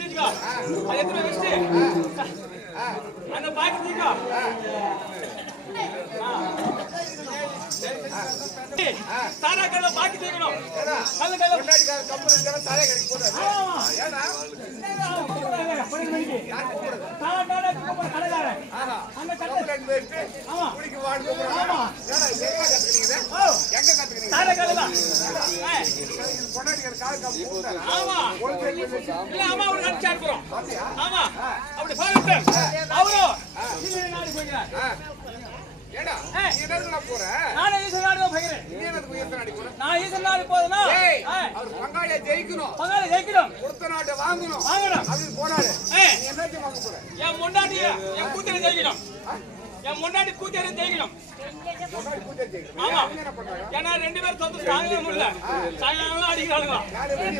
அது எத்தனை வச்சுட்டு அந்த பாக்கெட் தூக்கோ சாரா கல்ல பாக்கி தூக்கணும். கல்ல கல்ல முன்னாடிக்கார கம்பெனி இருக்கான தலையை கடிக்க போறாரு. ஏன்னா? சாரா கடை கடைக்காரன். ஆஹா. அந்த கடை கம்ப்ளைண்ட் போயிட்டு ஆமா. குடிக்க வான்னு கூப்பிடுறாங்க. ஏன்னா, இது எங்க கத்துக்கிறீங்க எங்க கத்துக்கிறீங்க? சாரா கடை தான். ஜெயிக்கணும் பங்காளி ஜெயிக்கணும் கொடுத்த நாட்டை வாங்கணும் வாங்கணும் அப்படின்னு போனாரு என் முன்னாடி என் கூத்திர ஜெயிக்கணும் என் முன்னாடி கூத்திர ஜெயிக்கணும். ஆமா. ஏன்னா ரெண்டு பேரும் சொந்த சாயங்காலம் இல்ல சாயங்காலம் அடிக்கிறானுங்க யாரு